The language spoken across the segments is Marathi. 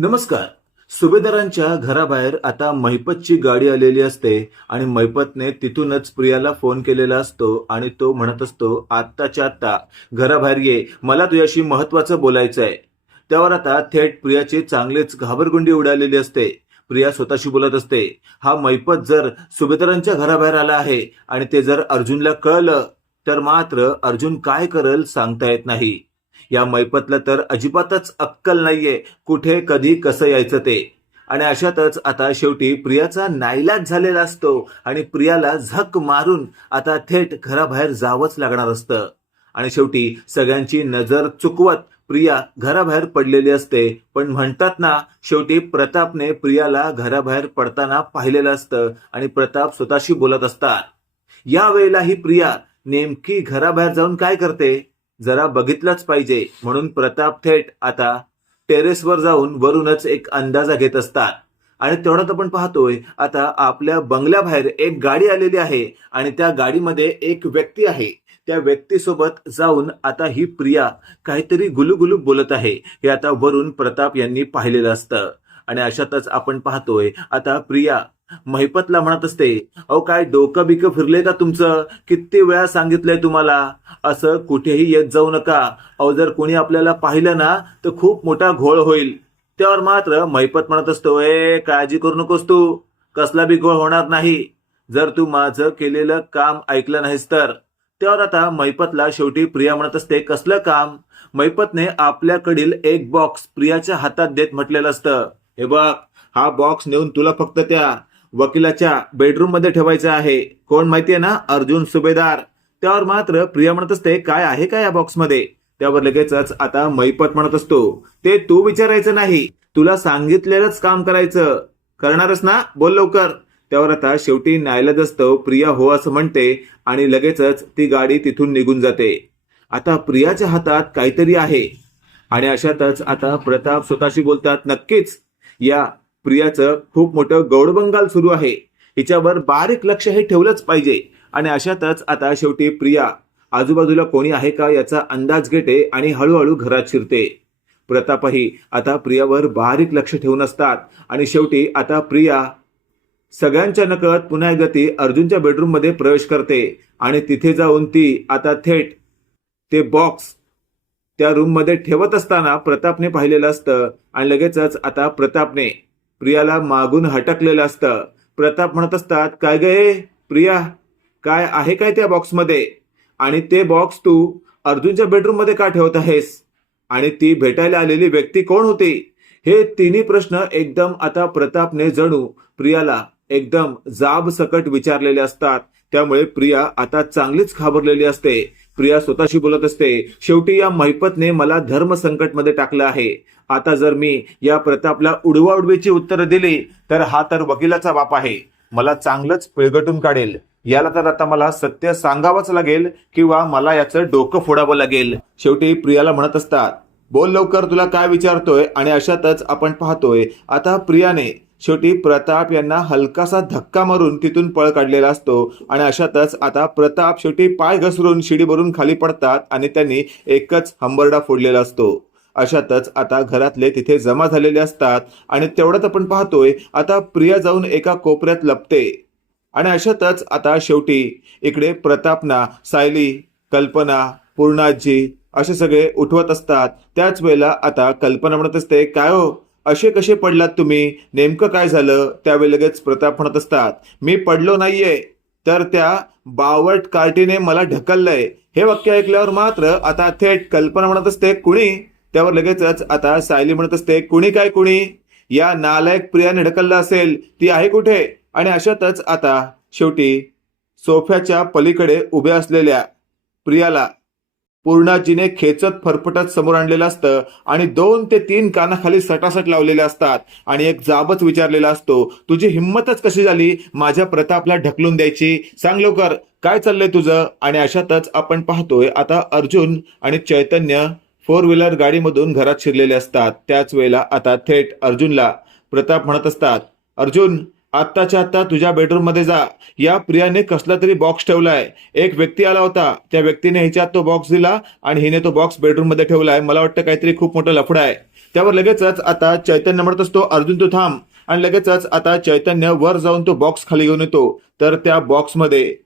नमस्कार. सुभेदारांच्या घराबाहेर आता मैपतची गाडी आलेली असते आणि महिपतने तिथूनच प्रियाला फोन केलेला असतो आणि तो म्हणत असतो आत्ताच्या आत्ता घराबाहेर ये. मला तुझ्याशी महत्वाचं बोलायचं आहे. त्यावर आता थेट प्रियाची चांगलीच घाबरगुंडी उडालेली असते. प्रिया स्वतःशी बोलत असते हा मैपत जर सुभेदारांच्या घराबाहेर आला आहे आणि ते जर अर्जुनला कळलं तर मात्र अर्जुन काय करल सांगता येत नाही. या मैपतला तर अजिबातच अक्कल नाहीये कुठे कधी कसं यायचं ते. आणि अशातच आता शेवटी प्रियाचा नाईलाज झालेला असतो आणि प्रियाला झक मारून आता थेट घराबाहेर जावंच लागणार असतं. आणि शेवटी सगळ्यांची नजर चुकवत प्रिया घराबाहेर पडलेली असते. पण म्हणतात ना शेवटी प्रतापने प्रियाला घराबाहेर पडताना पाहिलेलं असतं आणि प्रताप स्वतःशी बोलत असतात. यावेळेला ही प्रिया नेमकी घराबाहेर जाऊन काय करते? जरा बघितलंच पाहिजे. म्हणून प्रताप थेट आता टेरेसवर जाऊन वरूनच एक अंदाजा घेत असतात. आणि तेवढ्यात आपण पाहतोय आता आपल्या बंगल्याबाहेर एक गाडी आलेली आहे आणि त्या गाडीमध्ये एक व्यक्ती आहे. त्या व्यक्तीसोबत जाऊन आता ही प्रिया काहीतरी गुलुगुलू बोलत आहे. हे आता वरून प्रताप यांनी पाहिलेलं असतं. आणि अशातच आपण पाहतोय आता प्रिया महिपतला म्हणत असते अहो काय डोकं बिकं फिरले का तुमचं? किती वेळा सांगितलंय तुम्हाला? असं कुठेही येत जाऊ नका. अहो जर कोणी आपल्याला पाहिलं ना तर खूप मोठा घोळ होईल. त्यावर मात्र महिपत म्हणत असतो ए काळजी करू नकोस तू. कसला बी घोळ होणार नाही. जर तू माझं केलेलं काम ऐकलं नाहीस तर. त्यावर आता महिपतला शेवटी प्रिया म्हणत असते कसलं काम? महिपतने आपल्याकडील एक बॉक्स प्रियाच्या हातात देत म्हटलेलं असतं. हे बघ हा बॉक्स नेऊन तुला फक्त त्या वकिलाच्या बेडरूममध्ये आहे. कोण माहितीये ना? अर्जुन सुभेदार. त्यावर मात्र प्रिया म्हणत असते काय आहे का या बॉक्समध्ये त्यावर लगेचच आता मैपत म्हणत असतो ते तू विचारायचं नाही. तुला सांगितलेलंच काम करायचं. करणारच ना? बोल लवकर. त्यावर आता शेवटी नायलज असतो प्रिया हो असं म्हणते आणि लगेचच ती गाडी तिथून निघून जाते. आता प्रियाच्या हातात काहीतरी आहे. आणि अशातच आता प्रताप स्वतःशी बोलतात नक्कीच. या प्रियाचं खूप मोठं गौडबंगाल सुरू आहे. हिच्यावर बारीक लक्ष हे ठेवलंच पाहिजे. आणि अशातच आता शेवटी प्रिया आजूबाजूला कोणी आहे का याचा अंदाज घेते आणि हळूहळू घरात शिरते. प्रतापही आता प्रियावर बारीक लक्ष ठेवून असतात. आणि शेवटी आता प्रिया सगळ्यांच्या नकळत पुन्हा एकदा ती अर्जुनच्या बेडरूममध्ये प्रवेश करते. आणि तिथे जाऊन ती आता थेट ते बॉक्स त्या रूममध्ये ठेवत असताना प्रतापने पाहिलेलं असतं. आणि लगेचच आता प्रतापने प्रियाला मागून हटकलेलं असतं. प्रताप म्हणत असतात काय गे प्रिया काय आहे काय त्या बॉक्समध्ये? आणि ते बॉक्स तू अर्जुनच्या बेडरूममध्ये का ठेवत आहेस? आणि ती भेटायला आलेली व्यक्ती कोण होती? हे तिन्ही प्रश्न एकदम आता प्रतापने जणू प्रियाला एकदम जाब सकट विचारलेले असतात. त्यामुळे प्रिया आता चांगलीच घाबरलेली असते. प्रिया स्वतःशी बोलत असते शेवटी या महिपतने मला धर्म संकटमध्ये टाकलं आहे. आता जर मी या प्रतापला उडवा उडवीची उत्तरं दिली तर हा तर वकिलाचा बाप आहे. मला चांगलंच पिळगटून काढेल. याला तर आता मला सत्य सांगावंच लागेल किंवा मला याचं डोकं फोडावं लागेल. शेवटी प्रियाला म्हणत असतात बोल लवकर तुला काय विचारतोय? आणि अशातच आपण पाहतोय आता प्रियाने शेवटी प्रताप यांना हलकासा धक्का मारून तिथून पळ काढलेला असतो आणि अशातच आता प्रताप शेवटी पाय घसरून शिडीवरून खाली पडतात आणि त्यांनी एकच हंबरडा फोडलेला असतो. अशातच आता घरातले तिथे जमा झालेले असतात आणि तेवढ्यात आपण पाहतोय आता प्रिया जाऊन एका कोपऱ्यात लपते. आणि अशातच आता शेवटी इकडे प्रतापना सायली कल्पना पूर्णाजी असे सगळे उठवत असतात. त्याच वेळेला आता कल्पना म्हणत असते काय हो? असे कसे पडलात तुम्ही? नेमकं काय झालं? त्यावेळी लगेच प्रताप म्हणत असतात मी पडलो नाहीये तर त्या बावट कार्टीने मला ढकललंय. हे वाक्य ऐकल्यावर मात्र आता थेट कल्पना म्हणत असते कुणी? त्यावर लगेचच आता सायली म्हणत असते कुणी काय कुणी? या नालायक प्रियाने ढकललं असेल ती आहे कुठे? आणि अशातच आता शेवटी सोफ्याच्या पलीकडे उभ्या असलेल्या प्रियाला पूर्णाजीने खेचत फरफटत समोर आणलेलं असतं आणि दोन ते तीन कानाखाली सटासट लावलेले असतात. आणि एक जाबच विचारलेला असतो तुझी हिंमतच कशी झाली? माझ्या प्रतापला ढकलून द्यायची. सांग लवकर काय चाललंय तुझं? आणि अशातच आपण पाहतोय आता अर्जुन आणि चैतन्य फोर व्हीलर गाडीमधून घरात शिरलेले असतात. त्याच वेळेला आता थेट अर्जुनला प्रताप म्हणत असतात अर्जुन आत्ताच्या आत्ता तुझ्या बेडरूममध्ये जा. या प्रियाने कसला तरी बॉक्स ठेवलाय. एक व्यक्ती आला होता. त्या व्यक्तीने हिच्यात तो बॉक्स दिला आणि हिने तो बॉक्स बेडरूममध्ये ठेवलाय. मला वाटतं काहीतरी खूप मोठं लफडं आहे. त्यावर लगेचच आता चैतन्य म्हणत असतो अर्जुन तू थांब. आणि लगेचच आता चैतन्य वर जाऊन तो बॉक्स खाली घेऊन येतो. तर त्या बॉक्समध्ये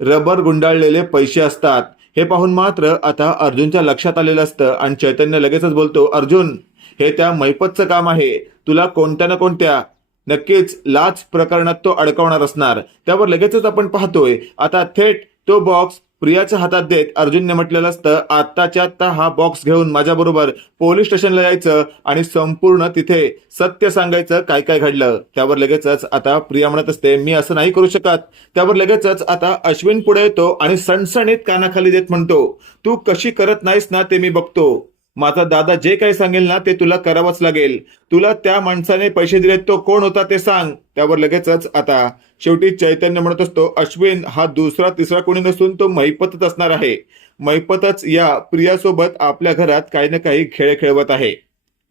रबर गुंडाळलेले पैसे असतात. हे पाहून मात्र आता अर्जुनच्या लक्षात आलेलं असतं आणि चैतन्य लगेचच बोलतो अर्जुन हे त्या मैपतचं काम आहे. तुला कोणत्या ना कोणत्या नक्कीच लाच प्रकरणात तो अडकवणार असणार. त्यावर लगेचच आपण पाहतोय आता थेट तो बॉक्स प्रियाच्या हातात देत अर्जुनने म्हटलेलं असतं आत्ताच्या आत्ता हा बॉक्स घेऊन माझ्याबरोबर पोलीस स्टेशनला जायचं आणि संपूर्ण तिथे सत्य सांगायचं काय काय घडलं. त्यावर लगेचच आता प्रिया म्हणत असते मी असं नाही करू शकत. त्यावर लगेचच आता अश्विन पुढे येतो आणि सणसणीत कानाखाली देत म्हणतो तू कशी करत नाहीस ना ते मी बघतो. माझा दादा जे काही सांगेल ना ते तुला करावंच लागेल. तुला त्या माणसाने पैसे दिले तो कोण होता ते सांग. त्यावर लगेचच आता शेवटी चैतन्य म्हणत असतो अश्विन हा दुसरा तिसरा कोणी नसून तो मैपतच असणार आहे. मैपतच या प्रियासोबत आपल्या घरात काही ना काही खेळ खेळवत आहे.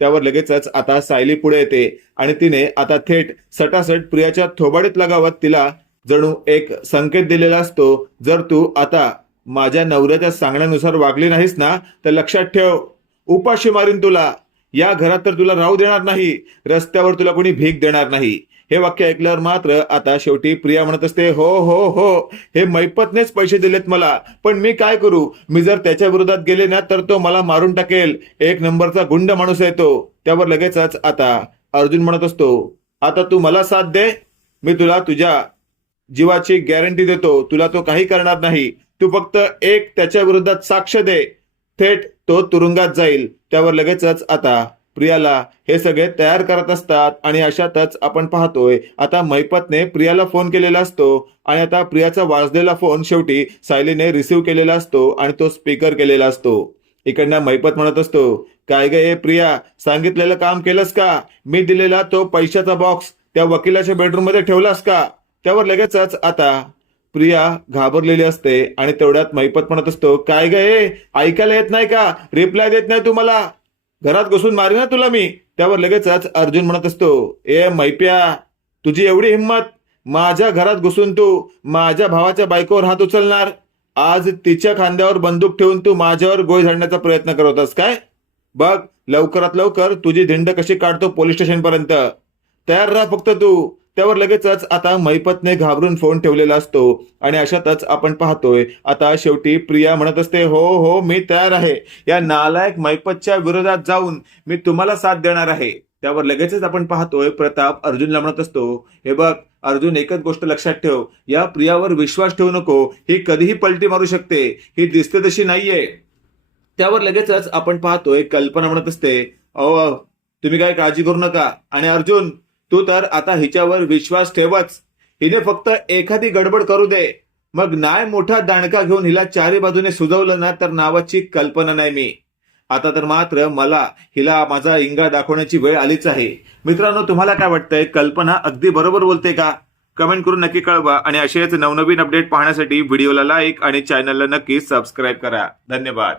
त्यावर लगेचच आता सायली पुढे येते आणि तिने आता थेट सटासट प्रियाच्या थोबाडीत लगावत तिला जणू एक संकेत दिलेला असतो जर तू आता माझ्या नवऱ्याच्या सांगण्यानुसार वागली नाहीस ना तर लक्षात ठेव. उपाशी मारीन तुला. या घरात तर तुला राहू देणार नाही. रस्त्यावर तुला कोणी भीक देणार नाही. हे वाक्य ऐकल्यावर मात्र आता शेवटी प्रिया म्हणत असते हो हो हो. हे मैपतनेच पैसे दिलेत मला. पण मी काय करू? मी जर त्याच्या विरोधात गेले ना तर तो मला मारून टाकेल. एक नंबरचा गुंड माणूस आहे तो. त्यावर लगेचच आता अर्जुन म्हणत असतो आता तू मला साथ दे. मी तुला तुझ्या जीवाची गॅरंटी देतो. तुला तो काही करणार नाही. तू फक्त एक त्याच्या विरोधात साक्ष दे. थेट तो तुरुंगात जाईल. त्यावर लगेचच आता प्रियाला हे सगळे तयार करत असतात आणि अशातच आपण पाहतोय आता मैपतने प्रियाला फोन केलेला असतो आणि आता प्रियाचा वाजलेला फोन शेवटी सायलीने रिसिव्ह केलेला असतो आणि तो स्पीकर केलेला असतो. इकडनं मैपत म्हणत असतो काय ग हे प्रिया सांगितलेलं काम केलंस का? मी दिलेला तो पैशाचा बॉक्स त्या वकिलाच्या बेडरूममध्ये ठेवलास का? त्यावर लगेचच आता प्रिया घाबरलेली असते आणि तेवढ्यात मैपत म्हणत असतो काय ग हे ऐकायला येत नाही का? रिप्लाय देत नाही तू मला घरात घुसून मारे ना तुला मी. त्यावर लगेचच अर्जुन म्हणत असतो ए मैप्या तुझी एवढी हिंमत? माझ्या घरात घुसून तू माझ्या भावाच्या बायकोवर हात उचलणार? आज तिच्या खांद्यावर बंदूक ठेवून तू माझ्यावर गोळी झाडण्याचा प्रयत्न करत काय? बघ लवकरात लवकर तुझी धिंड कशी काढतो पोलीस स्टेशन पर्यंत तयार राहा फक्त तू. त्यावर लगेचच आता मैपतने घाबरून फोन ठेवलेला असतो. आणि अशातच आपण पाहतोय आता शेवटी प्रिया म्हणत असते हो हो मी तयार आहे. या नालायक मैपतच्या विरोधात जाऊन मी तुम्हाला साथ देणार आहे. त्यावर लगेचच आपण पाहतोय प्रताप अर्जुनला म्हणत असतो हे बघ अर्जुन एकच गोष्ट लक्षात ठेव. या प्रियावर विश्वास ठेवू नको. ही कधीही पलटी मारू शकते. ही दिसते तशी नाहीये. त्यावर लगेचच आपण पाहतोय कल्पना म्हणत असते अहो तुम्ही काय काळजी करू नका. आणि अर्जुन तू तर आता हिच्यावर विश्वास ठेवच. हिने फक्त एखादी गडबड करू दे. मग नाय मोठा दांडका घेऊन हिला चारी बाजूने सुजवलं ना तर नावाची कल्पना नाही मी. आता तर मात्र मला हिला माझा इंगा दाखवण्याची वेळ आलीच आहे. मित्रांनो तुम्हाला काय वाटतंय? कल्पना अगदी बरोबर बोलते का? कमेंट करून नक्की कळवा आणि असेच नवनवीन अपडेट पाहण्यासाठी व्हिडिओला लाईक आणि चॅनलला नक्की सबस्क्राईब करा. धन्यवाद.